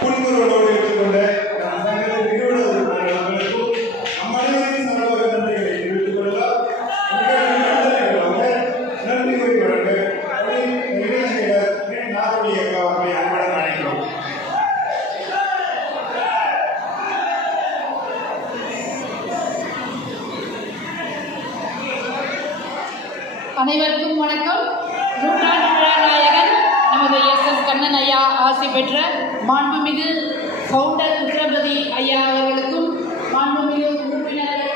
புன்முறுவலோடு ஏற்றுக்கொண்ட சங்கத்தின் நிறுவன உறுப்பினர்களுக்கும் அம்மனிதரின் சார்பாக நன்றிகளை தெரிவித்துக் கொள்ளலாம். நன்றி கூறி வழங்க நிகழ்ச்சியாளர் நாகவழி அக்கா அவர்களை அன்புடன் அழைக்கிறோம். அனைவருக்கும் வணக்கம். நூற்றாண்டு விழா நாயகன் நமது எஸ் கண்ணன் ஐயா ஆசி பெற்ற மாண்புமிகு கவுண்டர் உத்திரபதி ஐயா அவர்களுக்கும் மாண்புமிகு உறுப்பினர்கள்